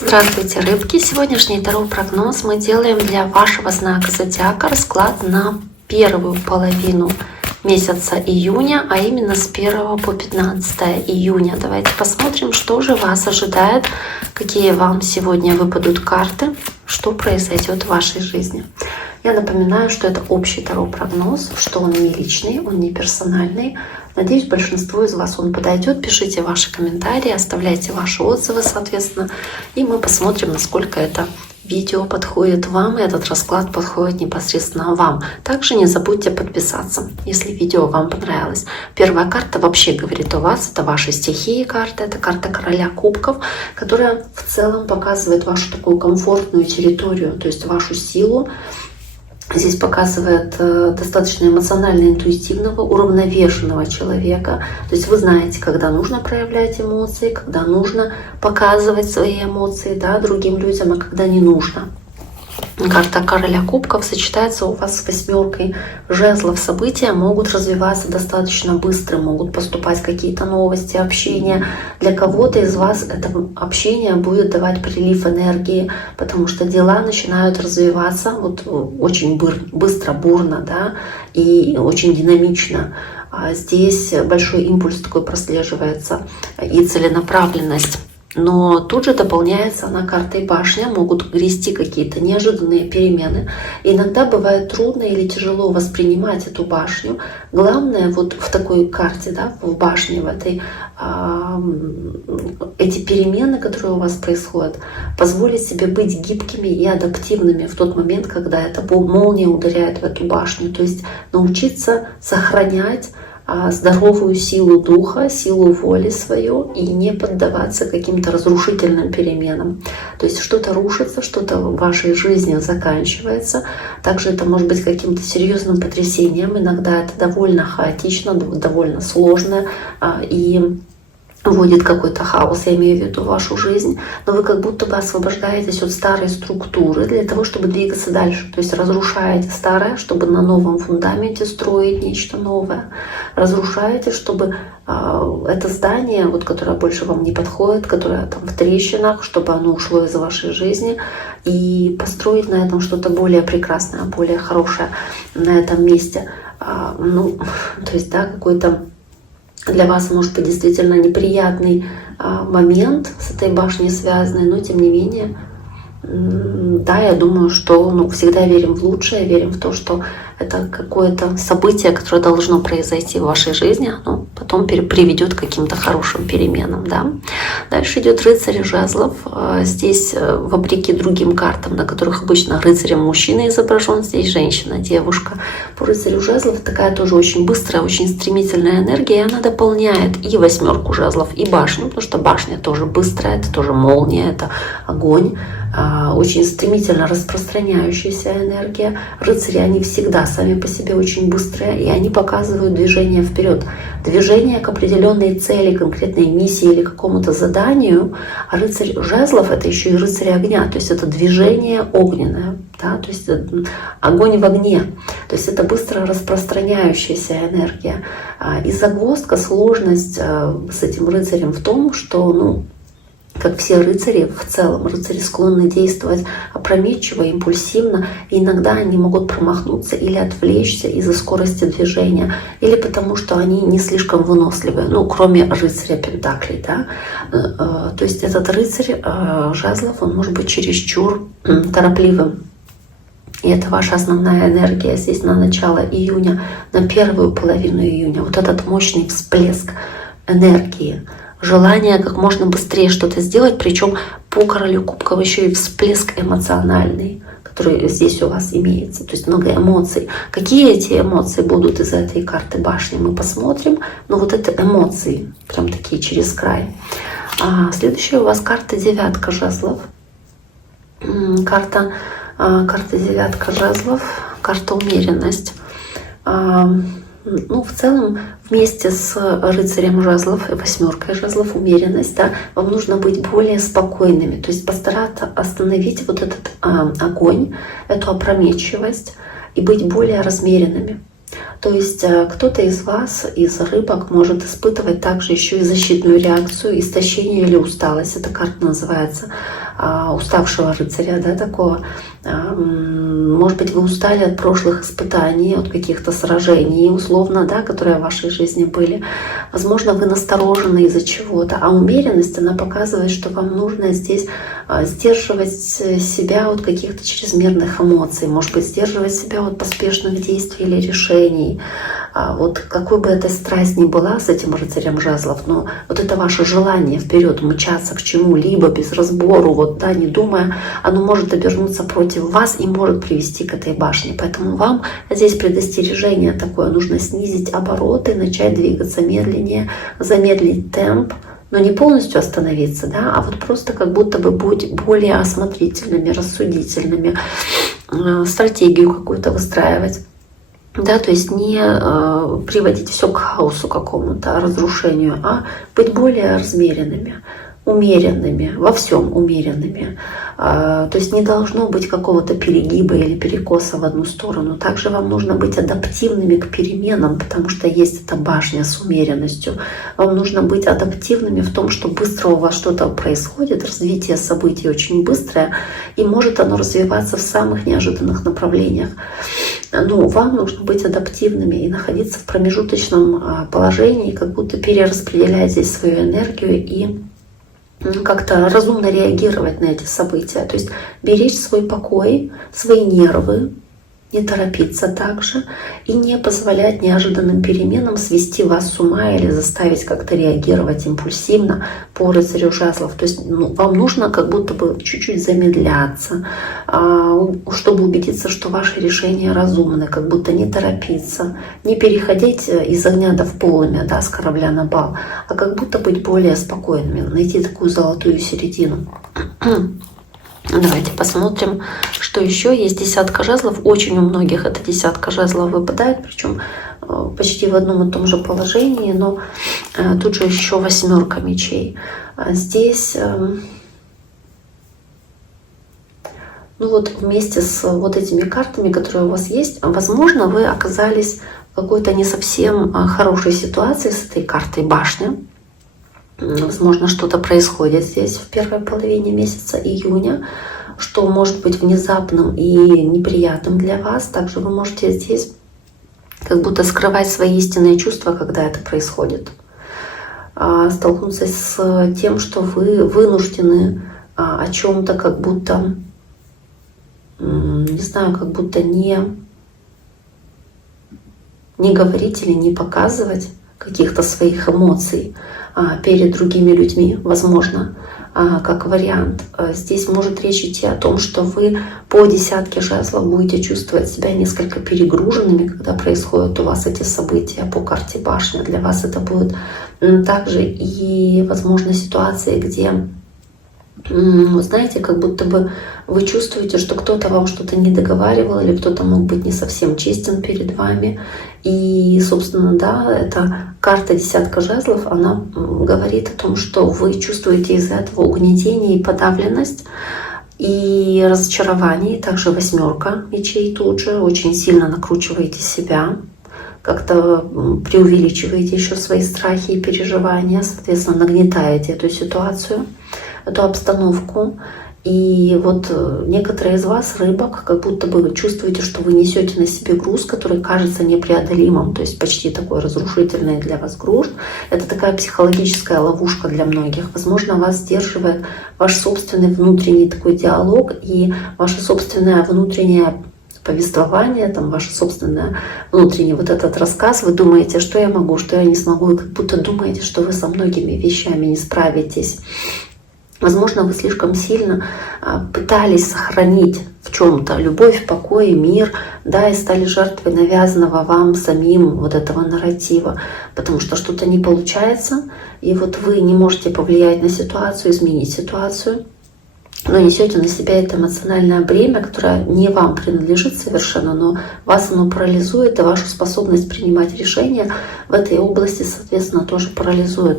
Здравствуйте, рыбки! Сегодняшний таро-прогноз мы делаем для вашего знака зодиака расклад на первую половину месяца июня, а именно с 1 по 15 июня. Давайте посмотрим, что же вас ожидает, какие вам сегодня выпадут карты, что произойдет в вашей жизни. Я напоминаю, что это общий таро-прогноз, что он не личный, он не персональный. Надеюсь, большинству из вас он подойдет. Пишите ваши комментарии, оставляйте ваши отзывы, соответственно, и мы посмотрим, насколько это видео подходит вам, и этот расклад подходит непосредственно вам. Также не забудьте подписаться, если видео вам понравилось. Первая карта вообще говорит о вас, это ваши стихии карта, это карта Короля Кубков, которая в целом показывает вашу такую комфортную территорию, то есть вашу силу. Здесь показывает достаточно эмоционально-интуитивного, уравновешенного человека. То есть вы знаете, когда нужно проявлять эмоции, когда нужно показывать свои эмоции, да, другим людям, а когда не нужно. Карта Короля Кубков сочетается у вас с 8 жезлов. События могут развиваться достаточно быстро, могут поступать какие-то новости, общения. Для кого-то из вас это общение будет давать прилив энергии, потому что дела начинают развиваться вот очень быстро, бурно, да, и очень динамично. Здесь большой импульс такой прослеживается и целенаправленность. Но тут же дополняется она картой башня, могут грести какие-то неожиданные перемены. И иногда бывает трудно или тяжело воспринимать эту башню. Главное вот в такой карте, да, в башне, в этой, эти перемены, которые у вас происходят, позволить себе быть гибкими и адаптивными в тот момент, когда эта молния ударяет в эту башню. То есть научиться сохранять здоровую силу духа, силу воли свою и не поддаваться каким-то разрушительным переменам. То есть что-то рушится, что-то в вашей жизни заканчивается. Также это может быть каким-то серьезным потрясением. Иногда это довольно хаотично, довольно сложно и вводит какой-то хаос, я имею в виду вашу жизнь, но вы как будто бы освобождаетесь от старой структуры для того, чтобы двигаться дальше. То есть разрушаете старое, чтобы на новом фундаменте строить нечто новое. Разрушаете, чтобы это здание, вот, которое больше вам не подходит, которое там в трещинах, чтобы оно ушло из вашей жизни, и построить на этом что-то более прекрасное, более хорошее на этом месте. То есть, да, какой-то для вас может быть действительно неприятный момент с этой башней связанный, но тем не менее, да, я думаю, что всегда верим в лучшее, верим в то, что это какое-то событие, которое должно произойти в вашей жизни, оно потом приведет к каким-то хорошим переменам. Да? Дальше идет рыцарь жезлов. Здесь, вопреки другим картам, на которых обычно рыцарем мужчина изображен, здесь женщина, девушка. По рыцарю жезлов такая тоже очень быстрая, очень стремительная энергия, и она дополняет и 8 жезлов, и башню, потому что башня тоже быстрая, это тоже молния, это огонь, очень стремительно распространяющаяся энергия. Рыцари, они всегда сами по себе очень быстрые, и они показывают движение вперед. Движение к определенной цели, конкретной миссии или какому-то заданию. А рыцарь жезлов — это еще и рыцарь огня, то есть это движение огненное, да? То есть огонь в огне. То есть это быстро распространяющаяся энергия. И загвоздка, сложность с этим рыцарем в том, что, как все рыцари, в целом рыцари склонны действовать опрометчиво, импульсивно, и иногда они могут промахнуться или отвлечься из-за скорости движения, или потому что они не слишком выносливые, кроме рыцаря пентаклей, да. То есть этот рыцарь жезлов, он может быть чересчур торопливым. И это ваша основная энергия здесь на начало июня, на первую половину июня. Вот этот мощный всплеск энергии, желание как можно быстрее что-то сделать, причем по Королю Кубков еще и всплеск эмоциональный, который здесь у вас имеется, то есть много эмоций. Какие эти эмоции будут из этой карты башни, мы посмотрим, но вот это эмоции, прям такие через край. Следующая у вас карта 9 жезлов. Карта 9 жезлов, карта умеренность. В целом, вместе с рыцарем жезлов и 8 жезлов, умеренность, да, вам нужно быть более спокойными, то есть постараться остановить вот этот огонь, эту опрометчивость и быть более размеренными. То есть кто-то из вас, из рыбок, может испытывать также еще и защитную реакцию, истощение или усталость. Эта карта называется уставшего рыцаря, да, такого. Может быть, вы устали от прошлых испытаний, от каких-то сражений, условно, да, которые в вашей жизни были. Возможно, вы насторожены из-за чего-то. А умеренность, она показывает, что вам нужно здесь сдерживать себя от каких-то чрезмерных эмоций, может быть, сдерживать себя от поспешных действий или решений. Вот какой бы эта страсть ни была с этим рыцарем жезлов, но вот это ваше желание вперед мчаться к чему-либо без разбору, вот, да, не думая, оно может обернуться против вас и может привести к этой башне. Поэтому вам здесь предостережение такое: нужно снизить обороты, начать двигаться медленнее, замедлить темп, но не полностью остановиться, да, а вот просто как будто бы быть более осмотрительными, рассудительными, стратегию какую-то выстраивать. Да, то есть не приводить все к хаосу какому-то, разрушению, а быть более размеренными, умеренными, во всем умеренными. То есть не должно быть какого-то перегиба или перекоса в одну сторону. Также вам нужно быть адаптивными к переменам, потому что есть эта башня с умеренностью. Вам нужно быть адаптивными в том, что быстро у вас что-то происходит, развитие событий очень быстрое, и может оно развиваться в самых неожиданных направлениях. Но вам нужно быть адаптивными и находиться в промежуточном положении, как будто перераспределять здесь свою энергию и как-то разумно реагировать на эти события. То есть беречь свой покой, свои нервы, не торопиться также и не позволять неожиданным переменам свести вас с ума или заставить как-то реагировать импульсивно по рыцарю жезлов. То есть вам нужно как будто бы чуть-чуть замедляться, чтобы убедиться, что ваши решения разумны, как будто не торопиться, не переходить из огня в полымя, да, с корабля на бал, а как будто быть более спокойными, найти такую золотую середину. Давайте посмотрим, что еще есть. Десятка жезлов. Очень у многих эта десятка жезлов выпадает, причем почти в одном и том же положении, но тут же еще восьмерка мечей. Здесь, ну вот вместе с вот этими картами, которые у вас есть, возможно, вы оказались в какой-то не совсем хорошей ситуации с этой картой башня. Возможно, что-то происходит здесь в первой половине месяца июня, что может быть внезапным и неприятным для вас. Также вы можете здесь как будто скрывать свои истинные чувства, когда это происходит. Столкнуться с тем, что вы вынуждены о чем-то как будто, не знаю, как будто не говорить или не показывать каких-то своих эмоций перед другими людьми, возможно, как вариант. Здесь может речь идти о том, что вы по десятке жезлов будете чувствовать себя несколько перегруженными, когда происходят у вас эти события по карте башня. Для вас это будет также и, возможно, ситуации, где, знаете, как будто бы вы чувствуете, что кто-то вам что-то не договаривал или кто-то мог быть не совсем честен перед вами. И, собственно, да, эта карта десятка жезлов, она говорит о том, что вы чувствуете из-за этого угнетение и подавленность, и разочарование. Также восьмерка мечей тут же. Очень сильно накручиваете себя, как-то преувеличиваете еще свои страхи и переживания, соответственно, нагнетаете эту ситуацию, эту обстановку. И вот некоторые из вас, рыбок, как будто бы вы чувствуете, что вы несете на себе груз, который кажется непреодолимым, то есть почти такой разрушительный для вас груз. Это такая психологическая ловушка для многих. Возможно, вас сдерживает ваш собственный внутренний такой диалог и ваше собственное внутреннее повествование, там, ваше собственное внутренний вот этот рассказ. Вы думаете, что я могу, что я не смогу, и как будто думаете, что вы со многими вещами не справитесь. Возможно, вы слишком сильно пытались сохранить в чем-то любовь, покой, мир, да, и стали жертвой навязанного вам самим вот этого нарратива, потому что что-то не получается, и вот вы не можете повлиять на ситуацию, изменить ситуацию, но несете на себя это эмоциональное бремя, которое не вам принадлежит совершенно, но вас оно парализует, и вашу способность принимать решения в этой области, соответственно, тоже парализует.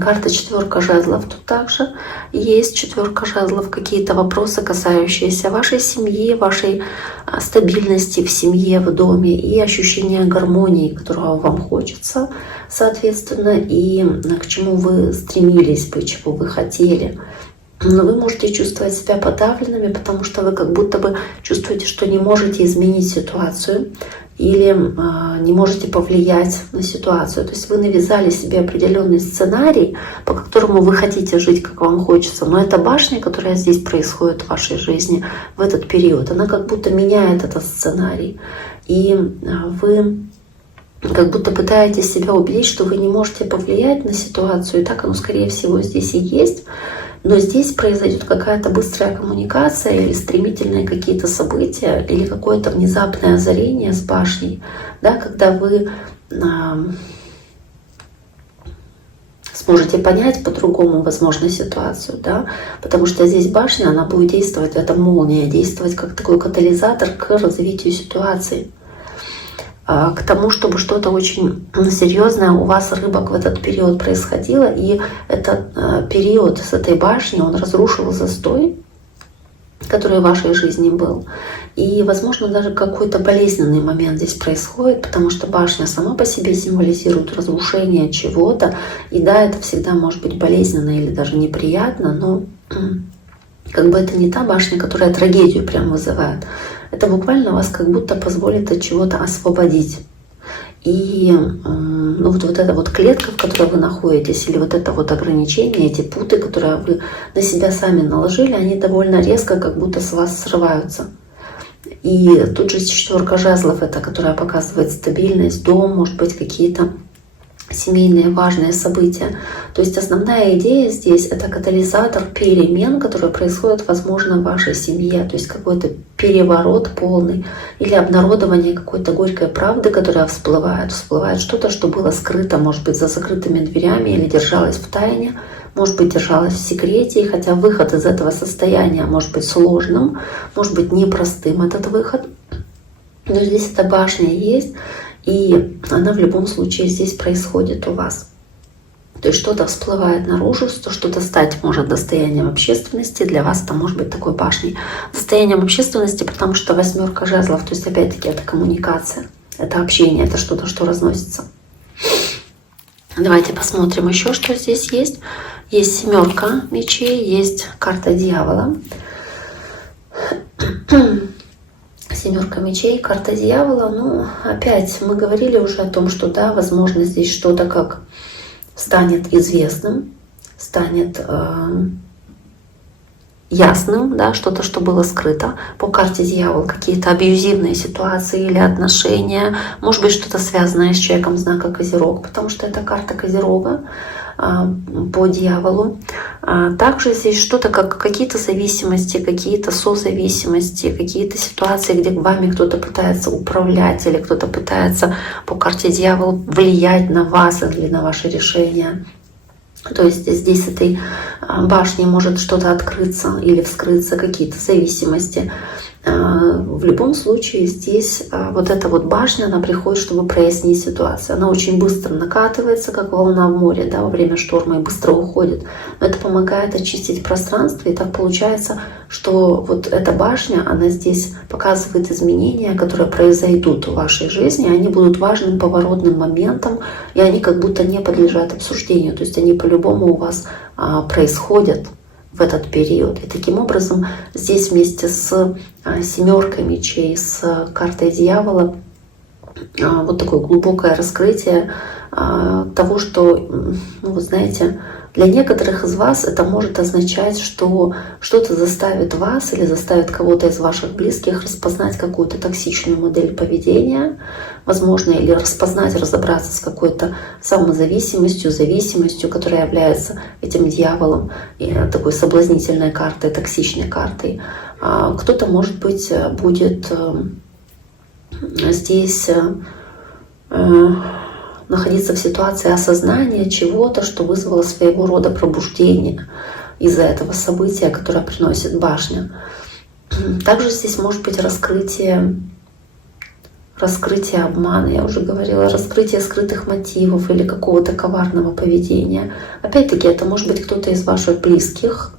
Карта четверка жезлов. Тут также есть четверка жезлов. Какие-то вопросы, касающиеся вашей семьи, вашей стабильности в семье, в доме и ощущения гармонии, которого вам хочется, соответственно, и к чему вы стремились бы, чего вы хотели. Но вы можете чувствовать себя подавленными, потому что вы как будто бы чувствуете, что не можете изменить ситуацию или не можете повлиять на ситуацию. То есть вы навязали себе определенный сценарий, по которому вы хотите жить, как вам хочется. Но эта башня, которая здесь происходит в вашей жизни в этот период, она как будто меняет этот сценарий. И вы как будто пытаетесь себя убедить, что вы не можете повлиять на ситуацию. И так оно, скорее всего, здесь и есть. Но здесь произойдет какая-то быстрая коммуникация или стремительные какие-то события, или какое-то внезапное озарение с башней, да, когда вы сможете понять по-другому, возможно, ситуацию, да, потому что здесь башня, она будет действовать, это молния, действовать как такой катализатор к развитию ситуации, к тому, чтобы что-то очень серьезное у вас, рыбок, в этот период происходило. И этот период с этой башней, он разрушил застой, который в вашей жизни был. И, возможно, даже какой-то болезненный момент здесь происходит, потому что башня сама по себе символизирует разрушение чего-то. И да, это всегда может быть болезненно или даже неприятно, но как бы это не та башня, которая трагедию прям вызывает. Это буквально вас как будто позволит от чего-то освободить. И ну, вот эта вот клетка, в которой вы находитесь, или вот это вот ограничение, эти путы, которые вы на себя сами наложили, они довольно резко как будто с вас срываются. И тут же 4 жезлов, это которая показывает стабильность, дом, может быть, какие-то семейные важные события. То есть основная идея здесь — это катализатор перемен, которые происходят, возможно, в вашей семье. То есть какой-то переворот полный или обнародование какой-то горькой правды, которая всплывает. Всплывает что-то, что было скрыто, может быть, за закрытыми дверями или держалось в тайне, может быть, держалось в секрете. И хотя выход из этого состояния может быть сложным, может быть непростым этот выход, но здесь эта башня есть. И она в любом случае здесь происходит у вас. То есть что-то всплывает наружу, что-то стать может достоянием общественности. Для вас это может быть такой башней. Достоянием общественности, потому что 8 жезлов, то есть опять-таки это коммуникация, это общение, это что-то, что разносится. Давайте посмотрим еще, что здесь есть. Есть 7 мечей, есть карта дьявола. 7 мечей, карта дьявола. Ну, опять мы говорили уже о том, что да, возможно, здесь что-то как станет известным, станет ясным, да, что-то, что было скрыто. По карте дьявол какие-то абьюзивные ситуации или отношения, может быть, что-то связанное с человеком знака Козерог, потому что это карта Козерога по дьяволу. Также здесь что-то как какие-то зависимости, какие-то созависимости, какие-то ситуации, где вами кто-то пытается управлять или кто-то пытается по карте дьявола влиять на вас или на ваши решения. То есть здесь с этой башней может что-то открыться или вскрыться, какие-то зависимости. В любом случае здесь вот эта вот башня, она приходит, чтобы прояснить ситуацию. Она очень быстро накатывается, как волна в море, да, во время шторма, и быстро уходит. Но это помогает очистить пространство, и так получается, что вот эта башня, она здесь показывает изменения, которые произойдут в вашей жизни, они будут важным поворотным моментом, и они как будто не подлежат обсуждению, то есть они по-любому у вас происходят в этот период. И таким образом здесь вместе с 7 мечей, с картой дьявола вот такое глубокое раскрытие того, что, ну, вы знаете, для некоторых из вас это может означать, что что-то заставит вас или заставит кого-то из ваших близких распознать какую-то токсичную модель поведения, возможно, или распознать, разобраться с какой-то самозависимостью, зависимостью, которая является этим дьяволом, и такой соблазнительной картой, токсичной картой. Кто-то, может быть, будет здесь находиться в ситуации осознания чего-то, что вызвало своего рода пробуждение из-за этого события, которое приносит башня. Также здесь может быть раскрытие обмана, я уже говорила, раскрытие скрытых мотивов или какого-то коварного поведения. Опять-таки, это может быть кто-то из ваших близких,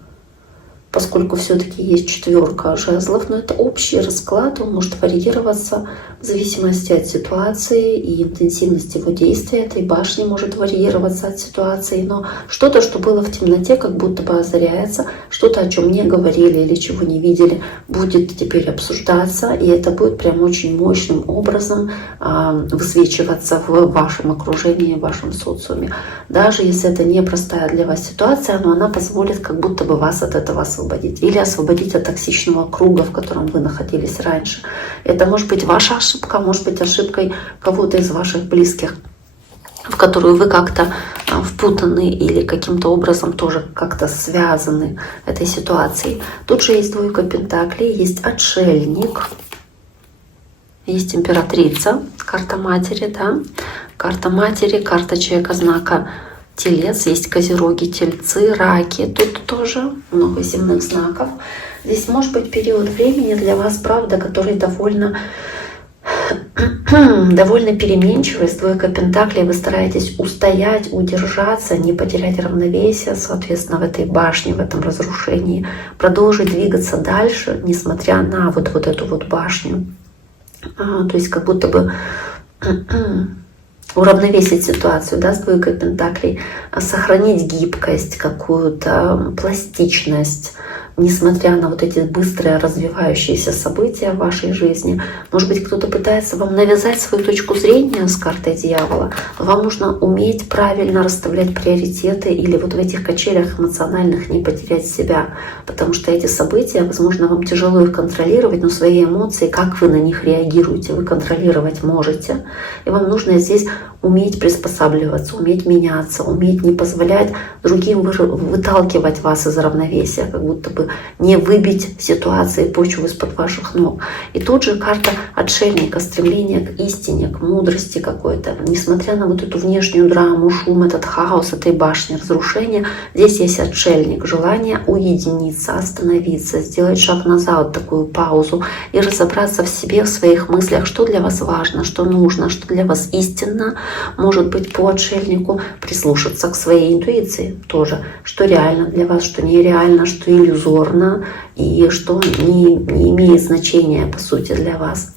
поскольку все-таки есть 4 жезлов, но это общий расклад, он может варьироваться в зависимости от ситуации и интенсивности его действия. Этой башни может варьироваться от ситуации, но что-то, что было в темноте, как будто бы озаряется, что-то, о чем не говорили или чего не видели, будет теперь обсуждаться, и это будет прям очень мощным образом высвечиваться в вашем окружении, в вашем социуме. Даже если это непростая для вас ситуация, но она позволит как будто бы вас от этого освободить или освободить от токсичного круга, в котором вы находились раньше. Это может быть ваша ошибка, может быть ошибкой кого-то из ваших близких, в которую вы как-то впутаны или каким-то образом тоже как-то связаны этой ситуацией. Тут же есть 2 пентаклей, есть отшельник, есть императрица, карта матери, да, карта матери, карта человека знака Телец, есть Козероги, Тельцы, Раки, тут тоже много земных знаков. Здесь может быть период времени для вас, правда, который довольно переменчивый. С 2 пентаклей вы стараетесь устоять, удержаться, не потерять равновесие, соответственно, в этой башне, в этом разрушении, продолжить двигаться дальше, несмотря на вот эту вот башню. То есть как будто бы уравновесить ситуацию, да, с 2 пентаклей, сохранить гибкость, какую-то пластичность, несмотря на вот эти быстрые развивающиеся события в вашей жизни. Может быть, кто-то пытается вам навязать свою точку зрения с картой дьявола. Вам нужно уметь правильно расставлять приоритеты или вот в этих качелях эмоциональных не потерять себя. Потому что эти события, возможно, вам тяжело их контролировать, но свои эмоции, как вы на них реагируете, вы контролировать можете. И вам нужно здесь уметь приспосабливаться, уметь меняться, уметь не позволять другим выталкивать вас из равновесия, как будто бы не выбить ситуации, почву из-под ваших ног. И тут же карта отшельника, стремление к истине, к мудрости какой-то. Несмотря на вот эту внешнюю драму, шум, этот хаос, этой башни разрушения, здесь есть отшельник, желание уединиться, остановиться, сделать шаг назад, такую паузу и разобраться в себе, в своих мыслях, что для вас важно, что нужно, что для вас истинно. Может быть, по отшельнику прислушаться к своей интуиции тоже, что реально для вас, что нереально, что иллюзорно и что не имеет значения по сути для вас.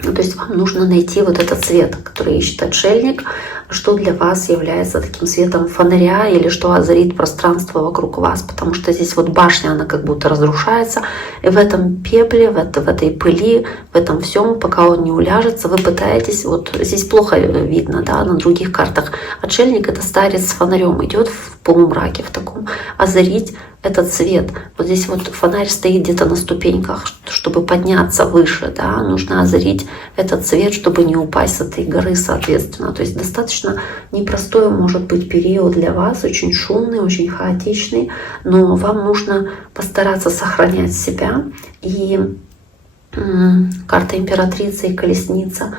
То есть вам нужно найти вот этот свет, который ищет отшельник, что для вас является таким светом фонаря или что озарит пространство вокруг вас, потому что здесь вот башня, она как будто разрушается, и в этом пепле, в этой пыли, в этом всем, пока он не уляжется, вы пытаетесь, вот здесь плохо видно, да, на других картах, отшельник — это старец с фонарем, идет в полумраке в таком, озарить этот свет. Вот здесь вот фонарь стоит где-то на ступеньках, чтобы подняться выше, да, нужно озарить этот свет, чтобы не упасть с этой горы, соответственно. То есть достаточно непростой может быть период для вас, очень шумный, очень хаотичный, но вам нужно постараться сохранять себя. И карта императрицы и колесница.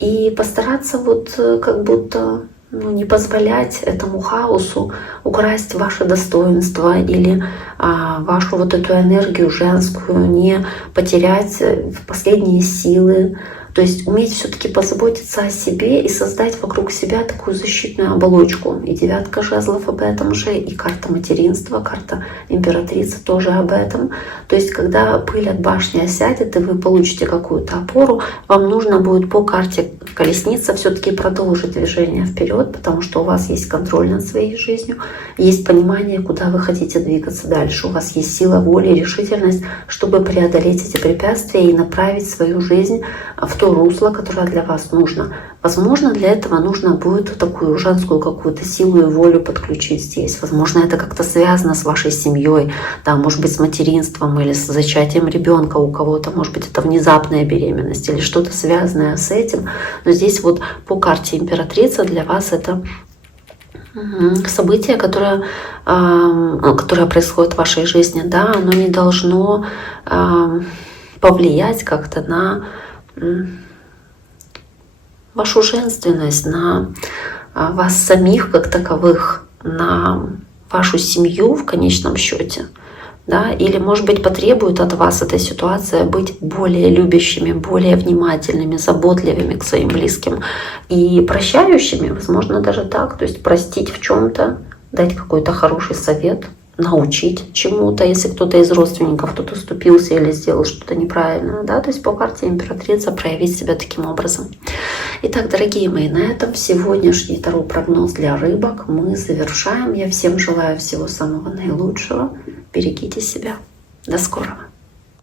И постараться вот как будто не позволять этому хаосу украсть ваше достоинство или вашу вот эту энергию женскую, не потерять последние силы. То есть уметь все-таки позаботиться о себе и создать вокруг себя такую защитную оболочку. И 9 жезлов об этом же, и карта материнства, карта императрицы тоже об этом. То есть когда пыль от башни осядет, и вы получите какую-то опору, вам нужно будет по карте колесница все-таки продолжить движение вперед, потому что у вас есть контроль над своей жизнью, есть понимание, куда вы хотите двигаться дальше. У вас есть сила воли, решительность, чтобы преодолеть эти препятствия и направить свою жизнь в то русло, которое для вас нужно. Возможно, для этого нужно будет такую женскую какую-то силу и волю подключить здесь. Возможно, это как-то связано с вашей семьей, да, может быть, с материнством или с зачатием ребенка у кого-то, может быть, это внезапная беременность или что-то связанное с этим. Но здесь вот по карте императрица для вас это событие, которое происходит в вашей жизни, да, оно не должно повлиять как-то на вашу женственность, на вас самих как таковых, на вашу семью в конечном счете. Да? Или, может быть, потребует от вас эта ситуация быть более любящими, более внимательными, заботливыми к своим близким и прощающими, возможно, даже так. То есть простить в чем-то, дать какой-то хороший совет, научить чему-то, если кто-то из родственников тут уступился или сделал что-то неправильно, да, то есть по карте императрица проявить себя таким образом. Итак, дорогие мои, на этом сегодняшний Таро прогноз для рыбок мы завершаем. Я всем желаю всего самого наилучшего. Берегите себя. До скорого.